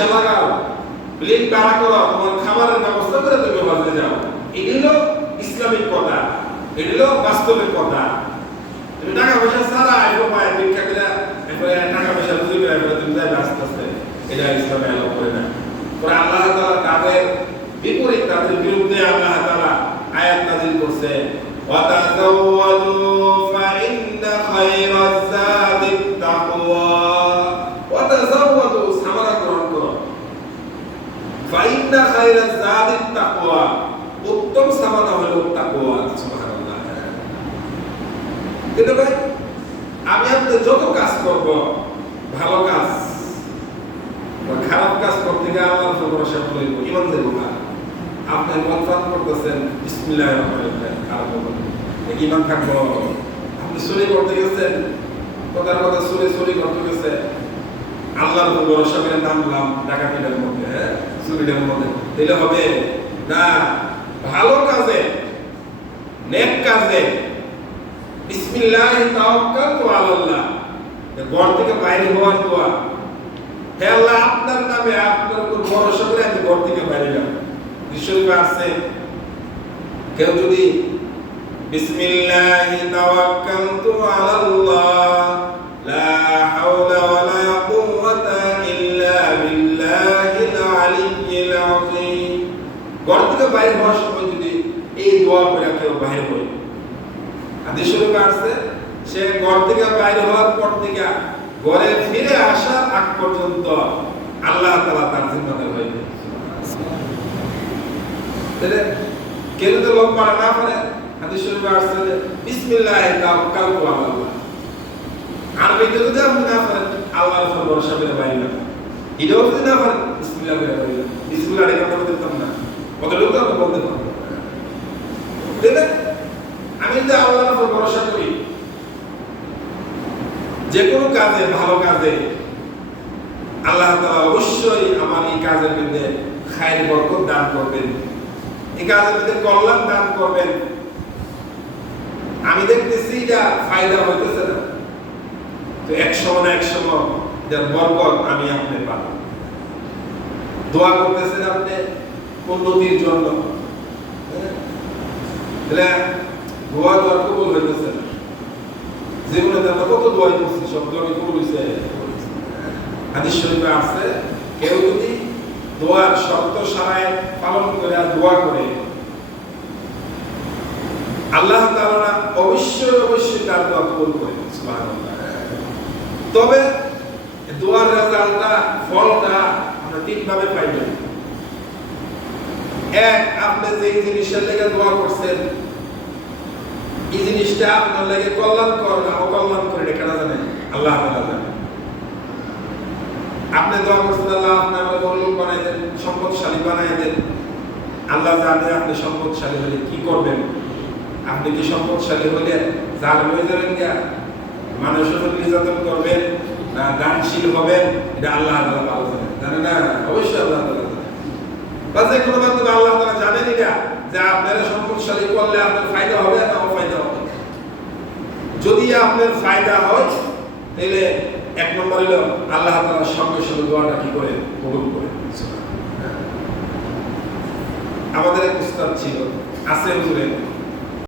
লাগাও, প্লেন ভাড়া করো, তোমার খাবারের ব্যবস্থা করে তুমি হজে যাও। এগুলো ইসলামিক কথা, এগুলো বাস্তবের কথা। তুমি টাকা পয়সা ছাড়া আইবো পায় ভিক্ষা করে এরপরে টাকা পয়সা রুজি করে এরপরে তুমি যাবে আস্তে আস্তে, এটা ইসলামে অ্যালাউ করে না। পরে আল্লাহ তাআলা তাদের বিপরীত, তাদের বিরুদ্ধে আল্লাহ তাআলা আয়াত নাযিল করছে, ওয়াতাযাওয়াদু ফাইন্না খায়রাজ যাদিত তাকওয়া। ওয়াতাযাওয়াদু সামারা গ্রহণ করো, ফাইন্না খায়রাজ যাদিত তাকওয়া, উত্তম সামানা হলো তাকওয়া। সুবহানাল্লাহ। কিন্তু ভাই আমি আপনি যত কাজ করব, ভালো কাজ বা খারাপ কাজ করতে গিয়ে আল্লাহর উপর ভরসা করে ঈমান দেব না। আপনি মনফাত করতেছেন, বিসমিল্লাহির রহমানির রহিম, খারাপ বলবেন ঈমান থাকবো। আপনি চুরি করতে গেছেন, কথার কথা চুরি করতে গেছে, আল্লাহর উপর ভরসা করে নামলাম ডাকাতিটার মধ্যে, চুরিটার মধ্যে, তাহলে হবে না। ভালো কাজে, নেক কাজে বিসমিল্লাহি তাওয়াক্কালতু আলাল্লাহ, ঘর থেকে বাইরে হওয়ার দোয়া। হে আল্লাহ, আপনার নামে আপনার উপর ভরসা করে আমি ঘর থেকে বাইরে যাব। শরীফে আছে, কেউ যদি বিসমিল্লাহি তাওয়াক্কালতু আলাল্লাহ লা হাওলা ওয়ালা কুওয়াতা ইল্লা বিল্লাহিল আলিয়্যিল আযীম, ঘর থেকে বাইরে হওয়ার সময় যদি এই দোয়া করে কেউ বাইরে হয়, হাদিস শরীফে আছে, সে ঘর থেকে বাইরে হওয়ার পর থেকে ঘরে ফিরে আসার আগ পর্যন্ত আল্লাহ তাআলা তার জিম্মাদার হয়ে যায়। তাহলে কেউ তো লম্বা না পারে, হাদিস শরীফে আছে বিসমিল্লাহি তাওয়াক্কালতু আলাল্লাহ। আরবিতে যদি আপনি না পারেন, আল্লাহর উপর ভরসা করে বাইরে না, এটাও যদি না পারেন, বিসমিল্লাহ করে বাইরে, বিসমিল্লাহ এর কথা বলতে না, কত লোক তো বলতে পারবে। দেখেন, আমি যদি আল্লাহর উপর ভরসা করি, যে কোনো কাজে, ভালো কাজে আল্লাহ তাআলা অবশ্যই আমার এই কাজের মধ্যে খায়ের বরকত দান করবেন, এই কাজের মধ্যে কল্যাণ দান করবেন। আমি দেখতেছি এটা ফায়দা হইতেছে না, তো এক সময় না এক সময় এটার বরকত আমি আপনি পাবো। দোয়া করতেছেন আপনি উন্নতির জন্য, তাহলে দোয়া তো আর কবুল হইতেছে না। জীবনে আমরা কত দোয়া করছি, সব দোয়া কবুল হইছে। হাদিস শরীফে আছে, কেউ যদি দোয়ার শর্ত সারায় পালন করে আর দোয়া করে, আল্লাহ তাআলা অবশ্যই তার দোয়া কবুল করে। সুবহানাল্লাহ। তবে দোয়ার রেজাল্টটা, ফলটা আমরা তিন ভাবে পাইবেন। এক, আপনি যে জিনিসের লেগে দোয়া করছেন, এই জিনিসটা আপনার লাগে কল্যাণকর না অকল্যাণকর, এটা কেনা জানেন? আল্লাহ তাআলা জানেন। আপনি দোয়া করছেন, আল্লাহ আপনি আমাকে বড়লোক বানাই দেন, সম্পদশালী বানাই দেন। আল্লাহ জানে আপনি সম্পদশালী হলে কি করবেন। আপনি কি সম্পদশালী হলে জালেম হয়ে যাবেন, মানুষের উপর নির্যাতন করবেন না দানশীল হবেন, এটা আল্লাহ তাআলা ভালো জানেন। জানেন না? অবশ্যই আল্লাহ তাআলা জানেন। বা যে কোনো মাধ্যমে আল্লাহ তাআলা জানেন এটা, যে আপনারা সম্পদশালী করলে আপনার ফায়দা হবে না অফায়দা হবে। যদি আপনার ফায়দা হয়, তাহলে এক নম্বর হলো আল্লাহ তাআলা সঙ্গে সঙ্গে দোয়াটা কি করে কবুল করে। আমাদের এক উস্তাদ ছিল, আছে হুজুরে,